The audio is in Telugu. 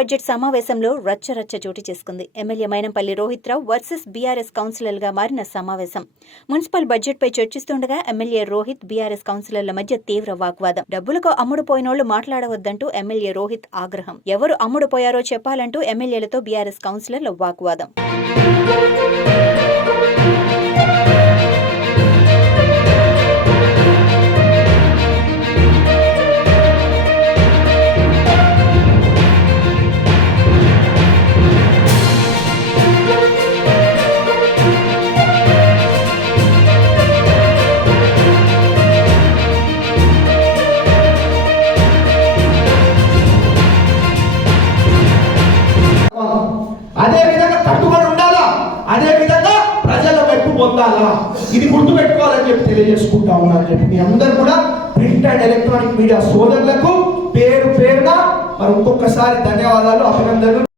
బడ్జెట్ సమావేశంలో రచ్చరచ్చ చోటు చేసుకుంది. MLA Mynampally Rohit Rao versus BRS కౌన్సిలర్గా మారిన సమావేశం. మున్సిపల్ బడ్జెట్పై చర్చిస్తుండగా ఎమ్మెల్యే రోహిత్, బీఆర్ఎస్ కౌన్సిలర్ల మధ్య తీవ్ర వాగ్వాదం. డబ్బులకు అమ్ముడుపోయినోళ్లు మాట్లాడవద్దంటూ ఎమ్మెల్యే రోహిత్ ఆగ్రహం. ఎవరు అమ్ముడుపోయారో చెప్పాలంటూ ఎమ్మెల్యేలతో బీఆర్ఎస్ కౌన్సిలర్ల వాగ్వాదం. అదే విధంగా కట్టుబడి ఉండాలా, అదే విధంగా ప్రజల వైపు పొందాలా, ఇది గుర్తుపెట్టుకోవాలని చెప్పి తెలియజేసుకుంటా ఉన్నాను చెప్పి మీ అందరూ కూడా ప్రింట్ అండ్ ఎలక్ట్రానిక్ మీడియా సోదరులకు పేరు పేరున మరి ఇంకొకసారి ధన్యవాదాలు, అభినందనలు.